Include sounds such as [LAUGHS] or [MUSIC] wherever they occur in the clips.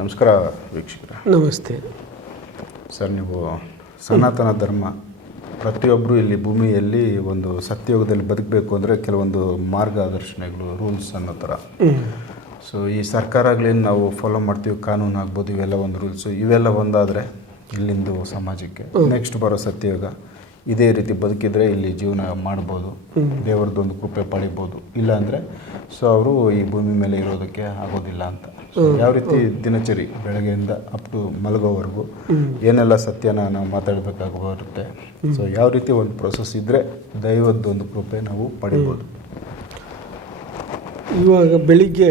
ನಮಸ್ಕಾರ ವೀಕ್ಷಕರ. ನಮಸ್ತೆ. ಸರ್ ನೀವು ಸನಾತನ ಧರ್ಮ ಪ್ರತಿಯೊಬ್ಬರು ಇಲ್ಲಿ ಭೂಮಿಯಲ್ಲಿ ಒಂದು ಸತ್ಯಯುಗದಲ್ಲಿ ಬದುಕಬೇಕು ಅಂದರೆ ಕೆಲವೊಂದು ಮಾರ್ಗದರ್ಶನಗಳು ರೂಲ್ಸ್ ಅನ್ನೋ ಥರ. ಸೊ ಈ ಸರ್ಕಾರಗಳೇನು ನಾವು ಫಾಲೋ ಮಾಡ್ತೀವಿ ಕಾನೂನು ಆಗ್ಬೋದು ಇವೆಲ್ಲ ಒಂದು ರೂಲ್ಸು ಇವೆಲ್ಲ ಒಂದಾದರೆ ಇಲ್ಲಿಂದು ಸಮಾಜಕ್ಕೆ ನೆಕ್ಸ್ಟ್ ಬರೋ ಸತ್ಯಯುಗ. ಇದೇ ರೀತಿ ಬದುಕಿದ್ರೆ ಇಲ್ಲಿ ಜೀವನ ಮಾಡ್ಬೋದು. ದೇವರದೊಂದು ಕೃಪೆ ಪಡಿಬೋದು. ಇಲ್ಲಾಂದರೆ ಸೊ ಅವರು ಈ ಭೂಮಿ ಮೇಲೆ ಇರೋದಕ್ಕೆ ಆಗೋದಿಲ್ಲ ಅಂತ. ಯಾವ ರೀತಿ ದಿನಚರಿ ಬೆಳಗ್ಗೆಯಿಂದ ಅಪ್ ಟು ಮಲಗೋವರೆಗೂ ಏನೆಲ್ಲ ಸತ್ಯನ ನಾವು ಮಾತಾಡಬೇಕಾಗಿ ಬರುತ್ತೆ ಸೊ ಯಾವ ರೀತಿ ಒಂದು ಪ್ರೊಸೆಸ್ ಇದ್ದರೆ ದೈವದ್ದೊಂದು ಕೃಪೆ ನಾವು ಪಡಿಬೋದು? ಇವಾಗ ಬೆಳಿಗ್ಗೆ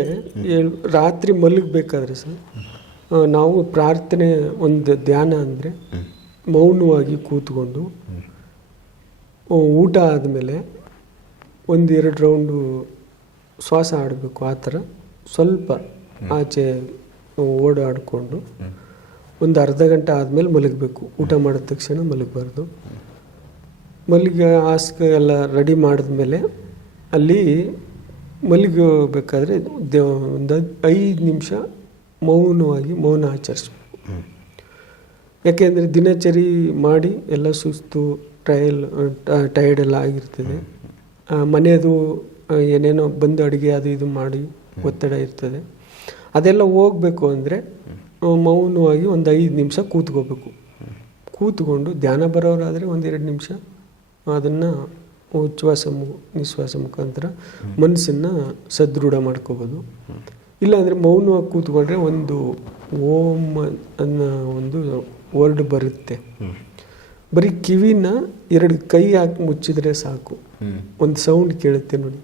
ರಾತ್ರಿ ಮಲಗಬೇಕಾದ್ರೆ ಸರ್ ನಾವು ಪ್ರಾರ್ಥನೆ ಒಂದು ಧ್ಯಾನ ಅಂದರೆ ಮೌನವಾಗಿ ಕೂತ್ಕೊಂಡು ಊಟ ಆದಮೇಲೆ ಒಂದು ಎರಡು ರೌಂಡು ಶ್ವಾಸ ಆಡಬೇಕು ಆ ಥರ ಸ್ವಲ್ಪ ಆಚೆ ಓಡಾಡಿಕೊಂಡು ಒಂದು ಅರ್ಧ ಗಂಟೆ ಆದಮೇಲೆ ಮಲಗಬೇಕು. ಊಟ ಮಾಡಿದ ತಕ್ಷಣ ಮಲಗಬಾರ್ದು. ಮಲಗಿ ಆಸ್ಕ ಎಲ್ಲ ರೆಡಿ ಮಾಡಿದ್ಮೇಲೆ ಅಲ್ಲಿ ಮಲಗಬೇಕಾದ್ರೆ ದೇ ಒಂದು ಐದು ನಿಮಿಷ ಮೌನವಾಗಿ ಮೌನ ಆಚರಿಸ್ಬೇಕು. ಯಾಕೆಂದರೆ ದಿನಚರಿ ಮಾಡಿ ಎಲ್ಲ ಸುಸ್ತು ಟ್ರಯಲ್ ಟಯರ್ಡ್ ಎಲ್ಲ ಆಗಿರ್ತದೆ. ಮನೆಯದು ಏನೇನೋ ಬಂದು ಅಡುಗೆ ಅದು ಇದು ಮಾಡಿ ಒತ್ತಡ ಇರ್ತದೆ. ಅದೆಲ್ಲ ಹೋಗಬೇಕು ಅಂದರೆ ಮೌನವಾಗಿ ಒಂದು ಐದು ನಿಮಿಷ ಕೂತ್ಕೋಬೇಕು. ಕೂತ್ಕೊಂಡು ಧ್ಯಾನ ಬರೋರಾದರೆ ಒಂದೆರಡು ನಿಮಿಷ ಅದನ್ನು ಉಚ್ಛ್ವಾಸ ಮು ನಿಶ್ವಾಸ ಮುಖಾಂತರ ಮನಸ್ಸನ್ನು ಸದೃಢ ಮಾಡ್ಕೋಬೋದು. ಇಲ್ಲಾಂದರೆ ಮೌನವಾಗಿ ಕೂತ್ಕೊಂಡ್ರೆ ಒಂದು ಓಂ ಅನ್ನೋ ಒಂದು ವರ್ಡ್ ಬರುತ್ತೆ. ಬರೀ ಕಿವಿನ ಎರಡು ಕೈ ಹಾಕಿ ಮುಚ್ಚಿದ್ರೆ ಸಾಕು. ಒಂದು ಸೌಂಡ್ ಕೇಳುತ್ತೆ ನೋಡಿ.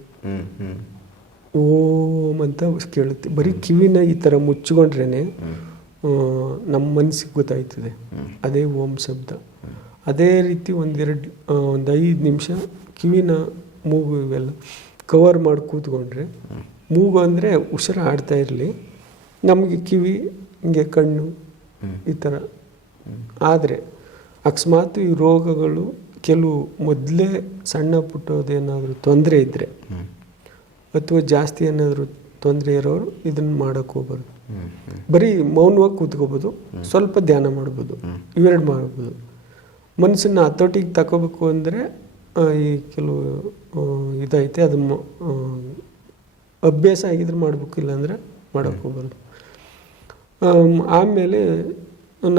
ಹ್ಞೂ ಹ್ಞೂ ಓಂ ಅಂತ ಕೇಳುತ್ತೆ. ಬರೀ ಕಿವಿನ ಈ ಥರ ಮುಚ್ಚಿಕೊಂಡ್ರೇ ನಮ್ಮ ಮನಸ್ಸಿಗೆ ಗೊತ್ತಾಯ್ತದೆ. ಅದೇ ಓಂ ಶಬ್ದ. ಅದೇ ರೀತಿ ಒಂದೆರಡು ಒಂದು ಐದು ನಿಮಿಷ ಕಿವಿನ ಮೂಗು ಇವೆಲ್ಲ ಕವರ್ ಮಾಡಿ ಕೂತ್ಕೊಂಡ್ರೆ ಮೂಗು ಅಂದರೆ ಉಸಿರು ಆಡ್ತಾ ಇರಲಿ ನಮಗೆ ಕಿವಿ ಹಿಂಗೆ ಕಣ್ಣು ಈ ಥರ ಆದರೆ ಅಕಸ್ಮಾತ್ ಈ ರೋಗಗಳು ಕೆಲವು ಮೊದಲೇ ಸಣ್ಣ ಪುಟ್ಟೋದೇನಾದರೂ ತೊಂದರೆ ಇದ್ದರೆ ಅಥವಾ ಜಾಸ್ತಿ ಏನಾದರೂ ತೊಂದರೆ ಇರೋರು ಇದನ್ನು ಮಾಡೋಕ್ಕೆ ಹೋಗ್ಬಾರ್ದು. ಬರೀ ಮೌನವಾಗಿ ಕೂತ್ಕೋಬೋದು ಸ್ವಲ್ಪ ಧ್ಯಾನ ಮಾಡ್ಬೋದು ಇವೆರಡು ಮಾಡ್ಬೋದು. ಮನಸ್ಸನ್ನು ಹತೋಟಿಗೆ ತಗೋಬೇಕು ಅಂದರೆ ಈ ಕೆಲವು ಇದೈತೆ ಅದು ಅಭ್ಯಾಸ ಆಗಿದ್ರೆ ಮಾಡಬೇಕು ಇಲ್ಲಾಂದರೆ ಮಾಡೋಕ್ಕೆ ಹೋಗ್ಬಾರ್ದು. ಆಮೇಲೆ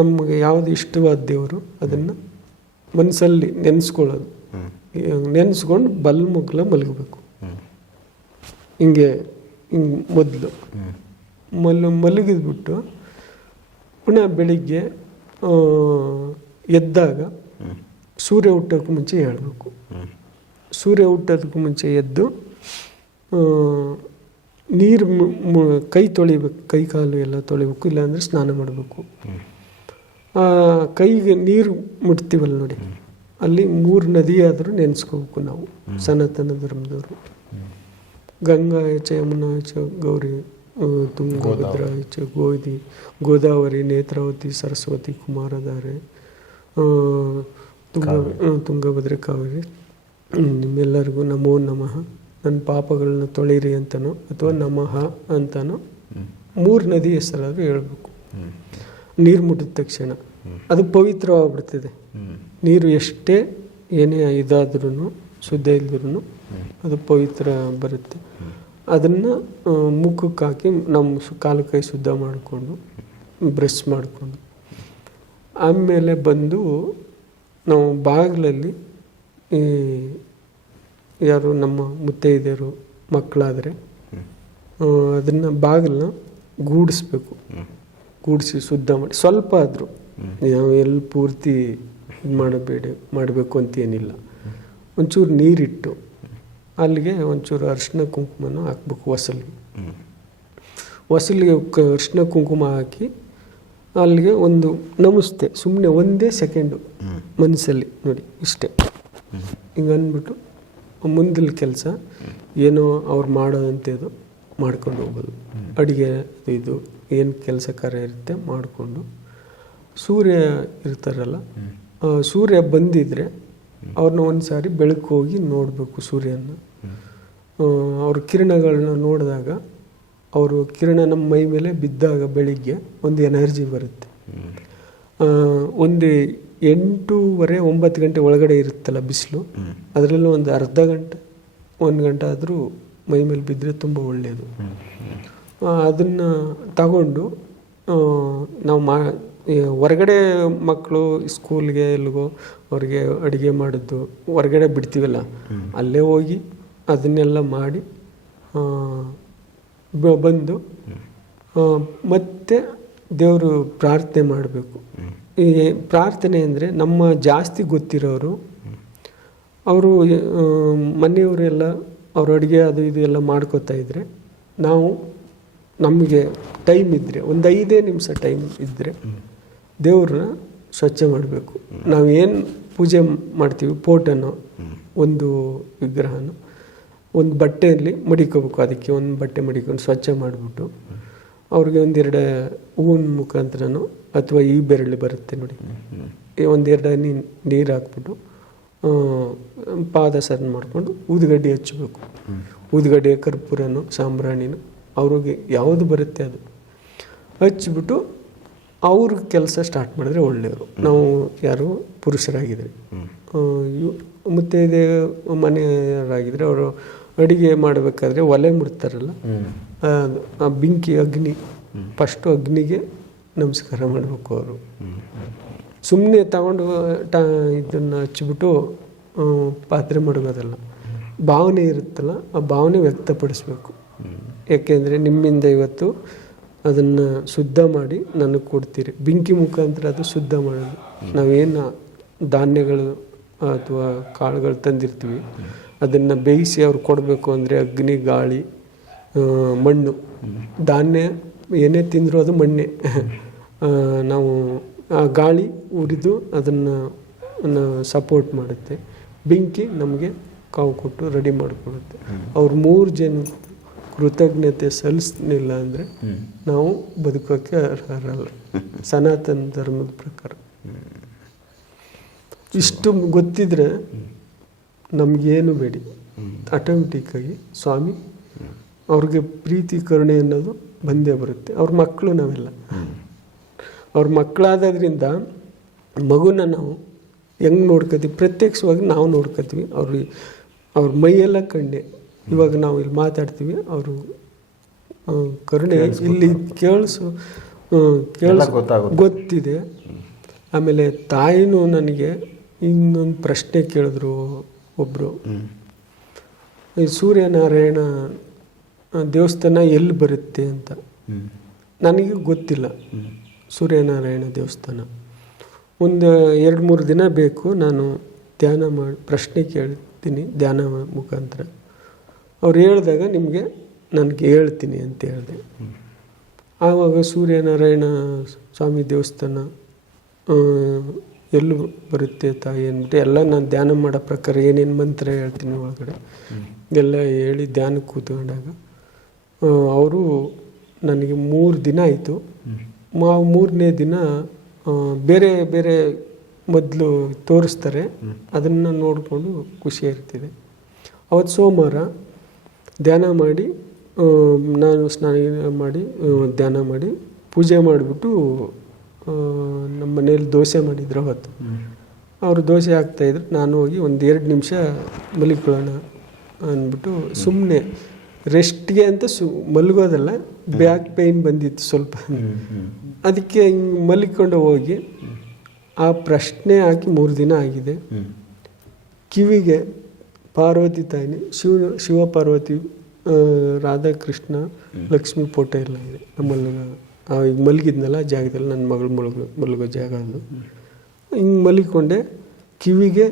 ನಮಗೆ ಯಾವುದು ಇಷ್ಟವಾದ ದೇವರು ಅದನ್ನು ಮನಸ್ಸಲ್ಲಿ ನೆನೆಸ್ಕೊಳ್ಳೋದು. ನೆನೆಸ್ಕೊಂಡು ಬಲ್ ಮುಗ್ಲ ಮಲಗಬೇಕು. ಹಿಂಗೆ ಹಿಂಗೆ ಮೊದಲು. ಮಲ್ ಮಲಗಿದ್ಬಿಟ್ಟು ಪುನಃ ಬೆಳಿಗ್ಗೆ ಎದ್ದಾಗ ಸೂರ್ಯ ಹುಟ್ಟೋಕ್ಕೂ ಮುಂಚೆ ಹೇಳಬೇಕು. ಸೂರ್ಯ ಹುಟ್ಟೋದಕ್ಕೂ ಮುಂಚೆ ಎದ್ದು ನೀರು ಕೈ ತೊಳಿಬೇಕು. ಕೈ, ಕಾಲು ಎಲ್ಲ ತೊಳಿಬೇಕು. ಇಲ್ಲಾಂದರೆ ಸ್ನಾನ ಮಾಡಬೇಕು. ಕೈಗೆ ನೀರು ಮುಟ್ತೀವಲ್ಲ ನೋಡಿ. ಅಲ್ಲಿ ಮೂರು ನದಿಯಾದರೂ ನೆನೆಸ್ಕೋಬೇಕು ನಾವು. ಸನಾತನ ಧರ್ಮದವರು. ಗಂಗಾ ಚ ಯಮುನಾ ಚ ಗೌರಿ ಆ, ತುಂಗಭದ್ರಾ ಚ ಗೋದಿ ಗೋದಾವರಿ ನೇತ್ರಾವತಿ ಸರಸ್ವತಿ ಕುಮಾರಧಾರೆ ತುಂಗ ತುಂಗಭದ್ರೆ ಕಾವೇರಿ. ನಿಮ್ಮೆಲ್ಲರಿಗೂ ನಮೋ ನಮಃ. ನನ್ನ ಪಾಪಗಳನ್ನ ತೊಳಿರಿ ಅಂತನೋ ಅಥವಾ ನಮಃ ಅಂತನೋ ಮೂರು ನದಿ ಹೆಸರಾದ್ರೂ ಹೇಳ್ಬೇಕು. ನೀರು ಮುಟ್ಟಿದ ತಕ್ಷಣ. ಅದು ಪವಿತ್ರವಾಗ್ಬಿಡ್ತದೆ. ನೀರು ಎಷ್ಟೇ ಏನೇ ಇದಾದ್ರೂ ಶುದ್ಧ ಇಲ್ದ್ರೂ ಅದು ಪವಿತ್ರ ಬರುತ್ತೆ. ಅದನ್ನು ಮುಖಕ್ಕೆ ಹಾಕಿ ನಮ್ಮ ಸು- ಕಾಲು ಕೈ ಶುದ್ಧ ಮಾಡಿಕೊಂಡು ಬ್ರಷ್ ಮಾಡಿಕೊಂಡು. ಆಮೇಲೆ ಬಂದು ನಾವು ಬಾಗಿಲಲ್ಲಿ ಈ ಯಾರು ನಮ್ಮ ಮುತ್ತೈದೆಯರು ಮಕ್ಕಳಾದರೆ ಅದನ್ನು ಬಾಗಿಲನ್ನ ಗೂಡಿಸ್ಬೇಕು. ಗೂಡಿಸಿ ಶುದ್ಧ ಮಾಡಿ ಸ್ವಲ್ಪ ಆದರೂ. ನಾವು ಎಲ್ಲಿ ಪೂರ್ತಿ ಇದು ಮಾಡಬೇಡಿ ಮಾಡಬೇಕು ಅಂತೇನಿಲ್ಲ ಒಂಚೂರು ನೀರಿಟ್ಟು ಅಲ್ಲಿಗೆ ಒಂಚೂರು ಅರಿಶಿನ ಕುಂಕುಮನ ಹಾಕ್ಬೇಕು ಹೊಸಲಿಗೆ ಹ್ಞೂ ಹೊಸಲಿಗೆ ಕ- ಅರಿಶಿನ ಕುಂಕುಮ ಹಾಕಿ ಅಲ್ಲಿಗೆ ಒಂದು ನಮಸ್ತೆ ಸುಮ್ಮನೆ ಒಂದೇ ಸೆಕೆಂಡು ಮನಸ್ಸಲ್ಲಿ ನೋಡಿ ಇಷ್ಟೇ. ಹಿಂಗೆ ಅಂದ್ಬಿಟ್ಟು ಮುಂದಿನ ಕೆಲಸ ಏನೋ ಅವ್ರು ಮಾಡೋದಂತೇದು ಮಾಡ್ಕೊಂಡು ಹೋಗೋದು. ಅಡುಗೆ ಇದು ಏನು ಕೆಲಸ ಕಾರ್ಯ ಇರುತ್ತೆ ಮಾಡಿಕೊಂಡು. ಸೂರ್ಯ ಇರ್ತಾರಲ್ಲ ಸೂರ್ಯ ಬಂದಿದ್ರೆ ಅವ್ರನ್ನ ಒಂದು ಸಾರಿ ಬೆಳಕು ಹೋಗಿ ನೋಡಬೇಕು ಸೂರ್ಯನ ಅವ್ರ ಕಿರಣಗಳನ್ನ ನೋಡಿದಾಗ ಅವರು ಕಿರಣ ನಮ್ಮ ಮೈ ಮೇಲೆ ಬಿದ್ದಾಗ ಬೆಳಿಗ್ಗೆ ಒಂದು ಎನರ್ಜಿ ಬರುತ್ತೆ. ಒಂದು ಎಂಟೂವರೆ ಒಂಬತ್ತು ಗಂಟೆ ಒಳಗಡೆ ಇರುತ್ತಲ್ಲ ಬಿಸಿಲು. ಅದರಲ್ಲೂ ಒಂದು ಅರ್ಧ ಗಂಟೆ, ಒಂದು ಗಂಟೆ ಆದರೂ ಮೈ ಮೇಲೆ ಬಿದ್ದರೆ ತುಂಬ ಒಳ್ಳೆಯದು ಅದನ್ನು ತಗೊಂಡು ನಾವು ಮಾ ಹೊರಗಡೆ ಮಕ್ಕಳು ಸ್ಕೂಲ್ಗೆ ಎಲ್ಲಿಗೋ ಅವ್ರಿಗೆ ಅಡುಗೆ ಮಾಡಿದ್ದು ಹೊರಗಡೆ ಬಿಡ್ತೀವಲ್ಲ, ಅಲ್ಲೇ ಹೋಗಿ ಅದನ್ನೆಲ್ಲ ಮಾಡಿ ಬಂದು ಮತ್ತೆ ದೇವರು ಪ್ರಾರ್ಥನೆ ಮಾಡಬೇಕು. ಈ ಪ್ರಾರ್ಥನೆ ಅಂದರೆ ನಮ್ಮ ಜಾಸ್ತಿ ಗೊತ್ತಿರೋರು ಅವರು ಮನೆಯವರೆಲ್ಲ ಅವ್ರ ಅಡುಗೆ ಅದು ಇದು ಎಲ್ಲ ಮಾಡ್ಕೋತಾ ಇದ್ದರೆ ನಾವು ನಮಗೆ ಟೈಮ್ ಇದ್ದರೆ ಒಂದು ಐದೇ ನಿಮಿಷ ಟೈಮ್ ಇದ್ದರೆ ದೇವ್ರನ್ನ ಸ್ವಚ್ಛ ಮಾಡಬೇಕು. ನಾವೇನು ಪೂಜೆ ಮಾಡ್ತೀವಿ, ಪೋಟನ್ನು, ಒಂದು ವಿಗ್ರಹನೋ, ಒಂದು ಬಟ್ಟೆಯಲ್ಲಿ ಮಡಿಕೋಬೇಕು. ಅದಕ್ಕೆ ಒಂದು ಬಟ್ಟೆ ಮಡಿಕೊಂಡು ಸ್ವಚ್ಛ ಮಾಡಿಬಿಟ್ಟು ಅವ್ರಿಗೆ ಒಂದೆರಡು ಹೂವಿನ ಮುಖಾಂತರನೋ ಅಥವಾ ಈ ಬೆರಳು ಬರುತ್ತೆ ನೋಡಿ. ಈ ಒಂದೆರಡು ಹನಿ ನೀರು ಹಾಕ್ಬಿಟ್ಟು ಪಾದ ಸರಣ ಮಾಡಿಕೊಂಡು ಊದುಗಡ್ಡಿ ಹಚ್ಚಬೇಕು ಊದುಗಡ್ಡೆ ಕರ್ಪೂರನೋ, ಸಾಂಬ್ರಾಣಿನೋ, ಅವ್ರಿಗೆ ಯಾವುದು ಬರುತ್ತೆ ಅದು. ಹಚ್ಬಿಟ್ಟು ಅವ್ರ ಕೆಲಸ ಸ್ಟಾರ್ಟ್ ಮಾಡಿದ್ರೆ ಒಳ್ಳೆಯವರು ನಾವು ಯಾರು ಪುರುಷರಾಗಿದ್ದರೆ ಮತ್ತು ಇದೇ ಮನೆಯವರಾಗಿದ್ದರೆ ಅವರು ಅಡುಗೆ ಮಾಡಬೇಕಾದ್ರೆ ಒಲೆ ಮುಡ್ತಾರಲ್ಲ ಆ ಬೆಂಕಿ ಅಗ್ನಿ ಫಸ್ಟು ಅಗ್ನಿಗೆ ನಮಸ್ಕಾರ ಮಾಡಬೇಕು ಅವರು. ಸುಮ್ಮನೆ ತಗೊಂಡು ಟ ಇದನ್ನು ಹಚ್ಚಿಬಿಟ್ಟು ಪಾತ್ರೆ ಮಡಗೋದಲ್ಲ. ಭಾವನೆ ಇರುತ್ತಲ್ಲ ಆ ಭಾವನೆ ವ್ಯಕ್ತಪಡಿಸ್ಬೇಕು. ಯಾಕೆಂದರೆ ನಿಮ್ಮಿಂದ ಇವತ್ತು ಅದನ್ನು ಶುದ್ಧ ಮಾಡಿ ನನಗೆ ಕೊಡ್ತೀರಿ. ಬೆಂಕಿ ಮುಖಾಂತರ ಅದು ಶುದ್ಧ ಮಾಡೋದು. ನಾವೇನು ಧಾನ್ಯಗಳು ಅಥವಾ ಕಾಳುಗಳು ತಂದಿರ್ತೀವಿ, ಅದನ್ನು ಬೇಯಿಸಿ ಅವ್ರು ಕೊಡಬೇಕು ಅಂದರೆ ಅಗ್ನಿ, ಗಾಳಿ ಮಣ್ಣು. ಧಾನ್ಯ ಏನೇ ತಿಂದರೂ ಅದು ಮಣ್ಣೆ. ನಾವು ಆ ಗಾಳಿ ಉರಿದು ಅದನ್ನು ಸಪೋರ್ಟ್ ಮಾಡುತ್ತೆ. ಬೆಂಕಿ ನಮಗೆ ಕಾವು ಕೊಟ್ಟು ರೆಡಿ ಮಾಡಿಕೊಡುತ್ತೆ. ಅವ್ರು ಮೂರು ಜನ ಕೃತಜ್ಞತೆ ಸಲ್ಲಿಸ್ಲಿಲ್ಲ ಅಂದರೆ ನಾವು ಬದುಕೋಕ್ಕೆ ಅರ್ಹರಲ್ಲ. ಸನಾತನ ಧರ್ಮದ ಪ್ರಕಾರ. ಇಷ್ಟು ಗೊತ್ತಿದ್ರೆ ನಮಗೇನು ಬೇಡಿ. ಆಟೋಮೆಟಿಕ್ಕಾಗಿ ಸ್ವಾಮಿ ಅವ್ರಿಗೆ ಪ್ರೀತಿ ಕರುಣೆ ಅನ್ನೋದು ಬಂದೇ ಬರುತ್ತೆ. ಅವ್ರ ಮಕ್ಕಳು ನಾವೆಲ್ಲ. ಅವ್ರ ಮಕ್ಕಳಾದ್ರಿಂದ ಮಗುನ ನಾವು ಹೆಂಗೆ ನೋಡ್ಕೋತೀವಿ ಪ್ರತ್ಯಕ್ಷವಾಗಿ ನಾವು ನೋಡ್ಕೋತೀವಿ ಅವ್ರಿಗೆ ಅವ್ರ ಮೈಯೆಲ್ಲ ಕಣ್ಣೆ ಇವಾಗ ನಾವು ಇಲ್ಲಿ ಮಾತಾಡ್ತೀವಿ ಅವರು ಕರುಣೆ ಇಲ್ಲಿ ಕೇಳಿಸು ಕೇಳಿಸ್ ಗೊತ್ತಿದೆ. ಆಮೇಲೆ ತಾಯಿನೂ ನನಗೆ ಇನ್ನೊಂದು ಪ್ರಶ್ನೆ ಕೇಳಿದ್ರು ಒಬ್ಬರು ಈ ಸೂರ್ಯನಾರಾಯಣ ದೇವಸ್ಥಾನ ಎಲ್ಲಿ ಬರುತ್ತೆ ಅಂತ. ನನಗೆ ಗೊತ್ತಿಲ್ಲ ಸೂರ್ಯನಾರಾಯಣ ದೇವಸ್ಥಾನ. ಒಂದು ಎರಡು ಮೂರು ದಿನ ಬೇಕು ನಾನು ಧ್ಯಾನ ಮಾಡಿ ಪ್ರಶ್ನೆ ಕೇಳ್ತೀನಿ ಧ್ಯಾನ ಮುಖಾಂತರ. ಅವ್ರು ಹೇಳಿದಾಗ ನಿಮಗೆ ನನಗೆ ಹೇಳ್ತೀನಿ ಅಂತ ಹೇಳಿದೆ. ಆವಾಗ ಸೂರ್ಯನಾರಾಯಣ ಸ್ವಾಮಿ ದೇವಸ್ಥಾನ ಎಲ್ಲೂ ಬರುತ್ತೆ ತಾಯಿ ಅಂದ್ಬಿಟ್ಟು ಎಲ್ಲ ನಾನು ಧ್ಯಾನ ಮಾಡೋ ಪ್ರಕಾರ ಏನೇನು ಮಂತ್ರ ಹೇಳ್ತೀನಿ ಒಳಗಡೆ. ಎಲ್ಲ ಹೇಳಿ ಧ್ಯಾನಕ್ಕೆ ಕೂತ್ಕೊಂಡಾಗ ಅವರು ನನಗೆ ಮೂರು ದಿನ ಆಯಿತು. ಮಾ, ಮೂರನೇ ದಿನ ಬೇರೆ ಬೇರೆ ಮೊದಲು ತೋರಿಸ್ತಾರೆ. ಅದನ್ನು ನೋಡಿಕೊಂಡು ಖುಷಿ ಇರ್ತಿದೆ ಅವತ್ತು ಸೋಮವಾರ ಧ್ಯಾನ ಮಾಡಿ ನಾನು ಸ್ನಾನ ಮಾಡಿ ಧ್ಯಾನ ಮಾಡಿ ಪೂಜೆ ಮಾಡಿಬಿಟ್ಟು ನಮ್ಮ ಮನೇಲಿ ದೋಸೆ ಮಾಡಿದ್ರು ಅವತ್ತು. ಅವರು ದೋಸೆ ಹಾಕ್ತಾಯಿದ್ರು ನಾನು ಹೋಗಿ ಒಂದು ಎರಡು ನಿಮಿಷ ಮಲಿಕೊಳ್ಳೋಣ ಅಂದ್ಬಿಟ್ಟು ಸುಮ್ಮನೆ ರೆಸ್ಟ್ಗೆ ಅಂತ ಸು ಮಲಗೋದಲ್ಲ ಬ್ಯಾಕ್ ಪೇಯ್ನ್ ಬಂದಿತ್ತು ಸ್ವಲ್ಪ. ಅದಕ್ಕೆ ಹಿಂಗೆ ಮಲಿಕೊಂಡು ಹೋಗಿ ಆ ಪ್ರಶ್ನೆ ಹಾಕಿ ಮೂರು ದಿನ ಆಗಿದೆ. ಕಿವಿಗೆ ಪಾರ್ವತಿ ತಾಯಿನೇ ಶಿವ ಶಿವ ಪಾರ್ವತಿ ರಾಧಾಕೃಷ್ಣ ಲಕ್ಷ್ಮಿ ಫೋಟೋ ಎಲ್ಲ ಇದೆ. ನಮ್ಮಲ್ಲಿ ಈಗ ಮಲಗಿದ್ನಲ್ಲ ಜಾಗದಲ್ಲಿ ನನ್ನ ಮಗಳು ಮಲಗೋ ಮಲಗೋ ಜಾಗ ಅದು. ಹಿಂಗೆ ಮಲಗಿಕೊಂಡೆ ಕಿವಿಗೆ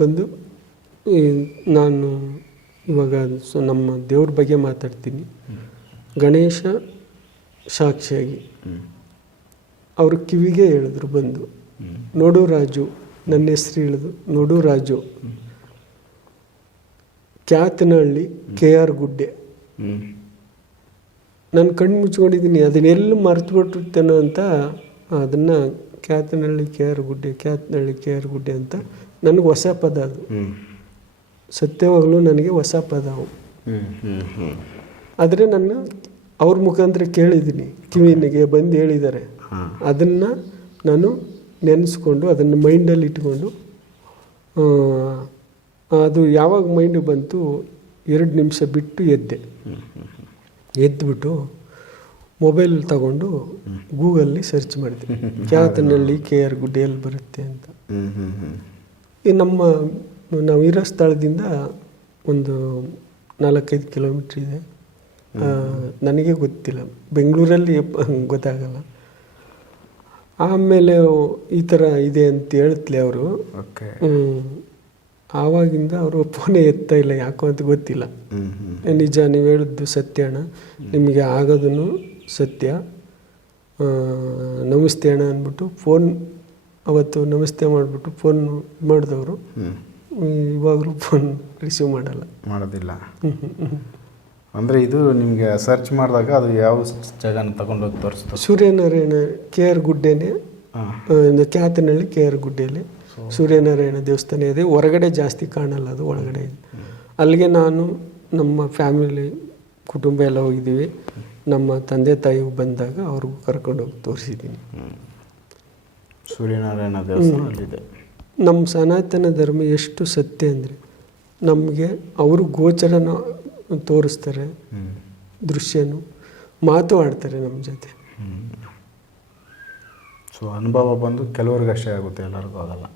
ಬಂದು ನಾನು ಇವಾಗ ಸೊ ನಮ್ಮ ದೇವ್ರ ಬಗ್ಗೆ ಮಾತಾಡ್ತೀನಿ. ಗಣೇಶ ಸಾಕ್ಷಿಯಾಗಿ. ಅವರು ಕಿವಿಗೆ ಹೇಳಿದ್ರು ಬಂದು. ನೋಡು ರಾಜು ನನ್ನ ಹೆಸರು ಹೇಳಿದ್ರು ನೋಡು ರಾಜು. ಕ್ಯಾತನಹಳ್ಳಿ ಕೆ ಆರ್ ಗುಡ್ಡೆ ನಾನು ಕಣ್ಣು ಮುಚ್ಕೊಂಡಿದ್ದೀನಿ ಅದನ್ನೆಲ್ಲ ಮರ್ತು ಬಿಟ್ಟಿರ್ತೇನೋ ಅಂತ ಅದನ್ನು ಕ್ಯಾತನಹಳ್ಳಿ ಕೆ ಆರ್ ಗುಡ್ಡೆ ಕ್ಯಾತನಹಳ್ಳಿ ಕೆ ಆರ್ ಗುಡ್ಡೆ ಅಂತ ನನಗೆ ಹೊಸ ಪದ ಅದು. ಸತ್ಯವಾಗಲೂ ನನಗೆ ಹೊಸ ಪದ ಅವು. ಆದರೆ ನನ್ನ ಅವ್ರ ಮುಖಾಂತರ ಕೇಳಿದ್ದೀನಿ ಕಿವಿನಿಗೆ ಬಂದು ಹೇಳಿದ್ದಾರೆ ಅದನ್ನು ನಾನು ನೆನೆಸ್ಕೊಂಡು ಅದನ್ನು ಮೈಂಡಲ್ಲಿ ಇಟ್ಕೊಂಡು ಅದು ಯಾವಾಗ ಮೈಂಡ್ ಬಂತು ಎರಡು ನಿಮಿಷ ಬಿಟ್ಟು ಎದ್ದೆ. ಎದ್ದುಬಿಟ್ಟು ಮೊಬೈಲ್ ತಗೊಂಡು ಗೂಗಲ್ಲಿ ಸರ್ಚ್ ಮಾಡಿದೆ. [LAUGHS] ಕ್ಯಾತನಹಳ್ಳಿ ಕೆ ಆರ್ ಗುಡ್ಡೆ ಎಲ್ಲಿ ಬರುತ್ತೆ ಅಂತ. ಈ ನಮ್ಮ ನಾವು ಇರೋ ಸ್ಥಳದಿಂದ ಒಂದು ನಾಲ್ಕೈದು ಕಿಲೋಮೀಟ್ರ್ ಇದೆ. ನನಗೆ ಗೊತ್ತಿಲ್ಲ. ಬೆಂಗಳೂರಲ್ಲಿ ಗೊತ್ತಾಗಲ್ಲ. ಆಮೇಲೆ ಈ ಥರ ಇದೆ ಅಂತ ಹೇಳ್ತ್ಲೆ ಅವರು. ಓಕೆ ಆವಾಗಿಂದ ಅವರು ಫೋನೇ ಎತ್ತಾ ಇಲ್ಲ ಯಾಕೋ ಅಂತ ಗೊತ್ತಿಲ್ಲ. ನಿಜ ನೀವು ಹೇಳಿದ್ದು ಸತ್ಯ ಅಣ್ಣ. ನಿಮಗೆ ಆಗೋದನ್ನು ಸತ್ಯ. ನಮಸ್ತೆ ಅಣ್ಣ ಅಂದ್ಬಿಟ್ಟು ಫೋನ್ ಅವತ್ತು ನಮಸ್ತೆ ಮಾಡಿಬಿಟ್ಟು ಫೋನ್ ಮಾಡಿದವರು. ಇವಾಗಲೂ ಫೋನ್ ರಿಸೀವ್ ಮಾಡಲ್ಲ. ಮಾಡೋದಿಲ್ಲ. ಅಂದರೆ ಇದು ನಿಮಗೆ ಸರ್ಚ್ ಮಾಡಿದಾಗ ಅದು ಯಾವ ಜಾಗನ ತಗೊಂಡೋಗಿ ತೋರಿಸ್ತು? ಸೂರ್ಯನಾರಾಯಣ ಕೆ ಆರ್ ಗುಡ್ಡೆನೆ ಖ್ಯಾತನಹಳ್ಳಿ ಕೆ ಆರ್ ಗುಡ್ಡೆಯಲ್ಲಿ ಸೂರ್ಯನಾರಾಯಣ ದೇವಸ್ಥಾನ ಇದೆ. ಹೊರಗಡೆ ಜಾಸ್ತಿ ಕಾಣಲ್ಲ ಅದು ಒಳಗಡೆ ಇದೆ ಅಲ್ಲಿಗೆ ನಾನು ನಮ್ಮ ಫ್ಯಾಮಿಲಿ ಕುಟುಂಬ ಎಲ್ಲ ಹೋಗಿದ್ದೀವಿ. ನಮ್ಮ ತಂದೆ ತಾಯಿ ಬಂದಾಗ ಅವ್ರಿಗೂ ಕರ್ಕೊಂಡೋಗಿ ತೋರಿಸಿದ್ದೀನಿ. ಸೂರ್ಯನಾರಾಯಣ ದೇವಸ್ಥಾನ ನಮ್ಮ ಸನಾತನ ಧರ್ಮ ಎಷ್ಟು ಸತ್ಯ ಅಂದರೆ ನಮಗೆ ಅವರು ಗೋಚರನ ತೋರಿಸ್ತಾರೆ ದೃಶ್ಯನು ಮಾತು ಆಡ್ತಾರೆ ನಮ್ಮ ಜೊತೆ. ಸೊ ಅನುಭವ ಬಂದು ಕೆಲವ್ರಿಗೆ ಅಷ್ಟೇ ಆಗುತ್ತೆ ಎಲ್ಲರಿಗೂ ಆಗಲ್ಲ.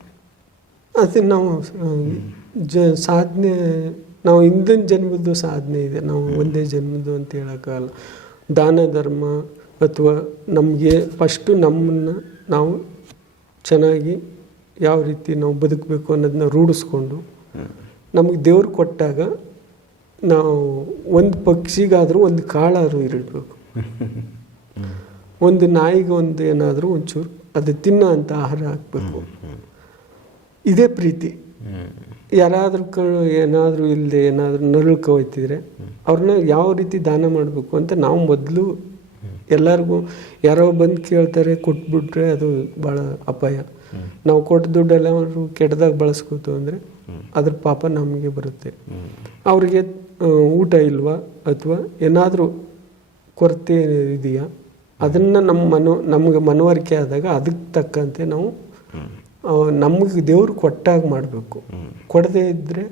ಅದು ನಾವು ಜ ಸಾಧನೆ ನಾವು ಹಿಂದಿನ ಜನ್ಮದ್ದು ಸಾಧನೆ ಇದೆ. ನಾವು ಒಂದೇ ಜನ್ಮದ್ದು ಅಂತ ಹೇಳೋಕ್ಕಾಗಲ್ಲ. ದಾನ ಧರ್ಮ ಅಥವಾ ನಮಗೆ ಫಸ್ಟು ನಮ್ಮನ್ನು ನಾವು ಚೆನ್ನಾಗಿ ಯಾವ ರೀತಿ ನಾವು ಬದುಕಬೇಕು ಅನ್ನೋದನ್ನ ರೂಢಿಸ್ಕೊಂಡು ನಮಗೆ ದೇವ್ರು ಕೊಟ್ಟಾಗ ನಾವು ಒಂದು ಪಕ್ಷಿಗಾದರೂ ಒಂದು ಕಾಳಾದ್ರು ಇರಬೇಕು. [LAUGHS] ಒಂದು ನಾಯಿಗೆ ಒಂದು ಏನಾದರೂ ಒಂಚೂರು ಅದು ತಿನ್ನೋ ಅಂತ ಆಹಾರ ಹಾಕಬೇಕು. ಇದೇ ಪ್ರೀತಿ. ಯಾರಾದರೂ ಕ ಏನಾದರೂ ಇಲ್ಲದೆ ಏನಾದರೂ ನರಳು ಹೋಯ್ತಿದ್ರೆ ಅವ್ರನ್ನ ಯಾವ ರೀತಿ ದಾನ ಮಾಡಬೇಕು ಅಂತ ನಾವು ಮೊದಲು ಎಲ್ಲರಿಗೂ ಯಾರೋ ಬಂದು ಕೇಳ್ತಾರೆ, ಕೊಟ್ಬಿಟ್ರೆ ಅದು ಭಾಳ ಅಪಾಯ. ನಾವು ಕೊಟ್ಟ ದುಡ್ಡೆಲ್ಲ ಅವರು ಕೆಟ್ಟದಾಗ ಬಳಸ್ಕೋತು ಅಂದರೆ ಅದ್ರ ಪಾಪ ನಮಗೆ ಬರುತ್ತೆ. ಅವರಿಗೆ ಊಟ ಇಲ್ವಾ ಅಥವಾ ಏನಾದರೂ ಕೊರತೆ ಇದೆಯಾ? ಅದನ್ನು ನಮ್ಮ ಮನೋ, ನಮಗೆ ಮನವರಿಕೆ ಆದಾಗ ಅದಕ್ಕೆ ತಕ್ಕಂತೆ ನಾವು ನಮಗೆ ದೇವ್ರು ಕೊಟ್ಟಾಗ ಮಾಡಬೇಕು. ಕೊಡದೇ ಇದ್ದರೆ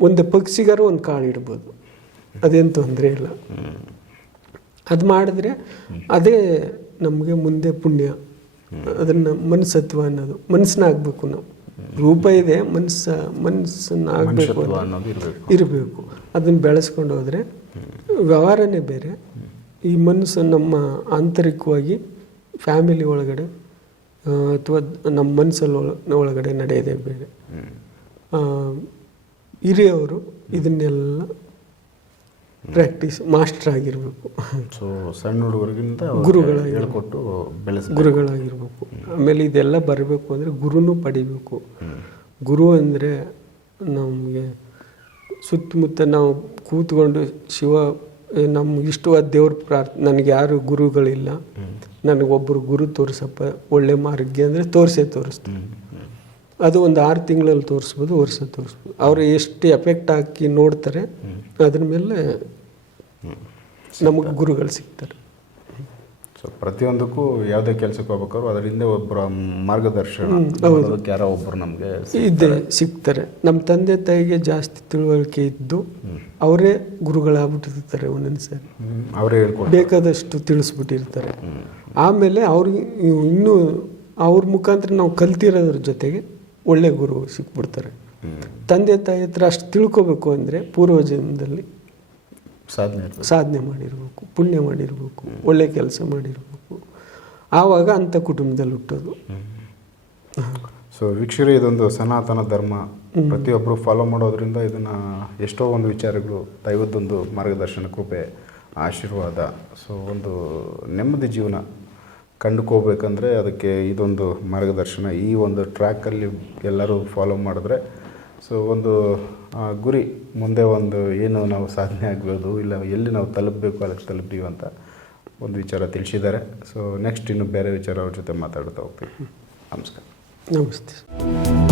ಒಂದು ಪಕ್ಷಿಗಾರು ಒಂದು ಕಾಳು ಇಡ್ಬೋದು. ಅದೇನು ತೊಂದರೆ ಇಲ್ಲ. ಅದು ಮಾಡಿದ್ರೆ ಅದೇ ನಮಗೆ ಮುಂದೆ ಪುಣ್ಯ. ಅದನ್ನು ಮನಸ್ಸತ್ವ ಅನ್ನೋದು. ಮನಸ್ಸನ್ನಾಗಬೇಕು ನಾವು. ರೂಪ ಇದೆ ಮನಸ್ಸ ಮನಸ್ಸನ್ನಾಗಬೇಕು ಇರಬೇಕು. ಅದನ್ನು ಬೆಳೆಸ್ಕೊಂಡು ಹೋದರೆ ವ್ಯವಹಾರನೇ ಬೇರೆ. ಈ ಮನಸ್ಸು ನಮ್ಮ ಆಂತರಿಕವಾಗಿ ಫ್ಯಾಮಿಲಿ ಒಳಗಡೆ ಅಥವಾ ನಮ್ಮ ಮನಸ್ಸಲ್ಲಿ ಒಳ- ಒಳಗಡೆ ನಡೆಯೋದೇ ಬೇರೆ. ಹಿರಿಯವರು ಇದನ್ನೆಲ್ಲ ಪ್ರಾಕ್ಟೀಸ್ ಮಾಸ್ಟರ್ ಆಗಿರಬೇಕು. ಸೊ ಸಣ್ಣ ಹುಡುಗರಿಗಿಂತ ಗುರುಗಳ ಹೇಳ್ಕೊಟ್ಟು ಬೆಳೆಸ ಗುರುಗಳಾಗಿರ್ಬೇಕು. ಆಮೇಲೆ ಇದೆಲ್ಲ ಬರಬೇಕು ಅಂದರೆ ಗುರುನೂ ಪಡಿಬೇಕು. ಗುರು ಅಂದರೆ ನಮಗೆ ಸುತ್ತಮುತ್ತ ನಾವು ಕೂತ್ಕೊಂಡು ಶಿವ ನಮ್ಗೆ ಇಷ್ಟವಾದ ದೇವ್ರ ಪ್ರಾರ್ಥ ನನಗೆ ಯಾರು ಗುರುಗಳಿಲ್ಲ. ನನಗೊಬ್ಬರು ಗುರು ತೋರಿಸಪ್ಪ ಒಳ್ಳೆ ಮಾರ್ಗ ಅಂದರೆ ತೋರಿಸೇ ತೋರಿಸ್ತಾರೆ. ಅದು ಒಂದು ಆರು ತಿಂಗಳಲ್ಲಿ ತೋರಿಸ್ಬೋದು ವರ್ಷ ತೋರಿಸ್ಬೋದು. ಅವರು ಎಷ್ಟು ಎಫೆಕ್ಟ್ ಹಾಕಿ ನೋಡ್ತಾರೆ ಅದ್ರ ಮೇಲೆ ನಮಗೆ ಗುರುಗಳು ಸಿಗ್ತಾರೆ. ಸೊ ಪ್ರತಿಯೊಂದಕ್ಕೂ ಯಾವುದೇ ಕೆಲಸಕ್ಕೆ ಹೋಗ್ಬೇಕಾದ್ರು ಅದರಿಂದ ಒಬ್ಬರ ಮಾರ್ಗದರ್ಶನ. ಯಾರೋ ಒಬ್ಬರು ನಮಗೆ ಇದೆ ಸಿಗ್ತಾರೆ. ನಮ್ಮ ತಂದೆ ತಾಯಿಗೆ ಜಾಸ್ತಿ ತಿಳುವಳಿಕೆ ಇದ್ದು ಅವರೇ ಗುರುಗಳಾಗ್ಬಿಟ್ಟಿರ್ತಾರೆ ಒಂದೊಂದು ಸರಿ ಅವರೇ ಬೇಕಾದಷ್ಟು ತಿಳಿಸ್ಬಿಟ್ಟಿರ್ತಾರೆ. ಆಮೇಲೆ ಅವ್ರಿಗೆ ಇನ್ನೂ ಅವ್ರ ಮುಖಾಂತರ ನಾವು ಕಲ್ತಿರೋದ್ರ ಜೊತೆಗೆ ಒಳ್ಳೆ ಗುರು ಸಿಕ್ಬಿಡ್ತಾರೆ. ತಂದೆ ತಾಯಿ ಹತ್ರ ಅಷ್ಟು ತಿಳ್ಕೊಬೇಕು ಅಂದರೆ ಪೂರ್ವಜನ್ಮದಲ್ಲಿ ಸಾಧನೆ ಸಾಧನೆ ಮಾಡಿರಬೇಕು ಪುಣ್ಯ ಮಾಡಿರಬೇಕು ಒಳ್ಳೆ ಕೆಲಸ ಮಾಡಿರಬೇಕು. ಆವಾಗ ಅಂಥ ಕುಟುಂಬದಲ್ಲಿ ಹುಟ್ಟೋದು. ಸೊ ವೀಕ್ಷಕರು ಇದೊಂದು ಸನಾತನ ಧರ್ಮ. ಪ್ರತಿಯೊಬ್ಬರು ಫಾಲೋ ಮಾಡೋದ್ರಿಂದ ಇದನ್ನು ಎಷ್ಟೋ ಒಂದು ವಿಚಾರಗಳು ದೈವದ್ದೊಂದು ಮಾರ್ಗದರ್ಶನ ಕೃಪೆ ಆಶೀರ್ವಾದ. ಸೊ ಒಂದು ನೆಮ್ಮದಿ ಜೀವನ. ಕಂಡುಕೋಬೇಕಂದ್ರೆ ಅದಕ್ಕೆ ಇದೊಂದು ಮಾರ್ಗದರ್ಶನ. ಈ ಒಂದು ಟ್ರ್ಯಾಕಲ್ಲಿ ಎಲ್ಲರೂ ಫಾಲೋ ಮಾಡಿದ್ರೆ, ಸೊ ಒಂದು ಗುರಿ ಮುಂದೆ ಒಂದು ಏನು ನಾವು ಸಾಧನೆ ಆಗ್ಬೋದು, ಇಲ್ಲ ಎಲ್ಲಿ ನಾವು ತಲುಪಬೇಕು, ಅದಕ್ಕೆ ತಲುಪ್ತೀವಿ ಅಂತ ಒಂದು ವಿಚಾರ ತಿಳಿಸಿದ್ದಾರೆ. ಸೊ ನೆಕ್ಸ್ಟ್ ಇನ್ನು ಬೇರೆ ವಿಚಾರ ಅವ್ರ ಜೊತೆ ಮಾತಾಡ್ತಾ ಹೋಗ್ತೀವಿ. ನಮಸ್ಕಾರ. ನಮಸ್ತೆ.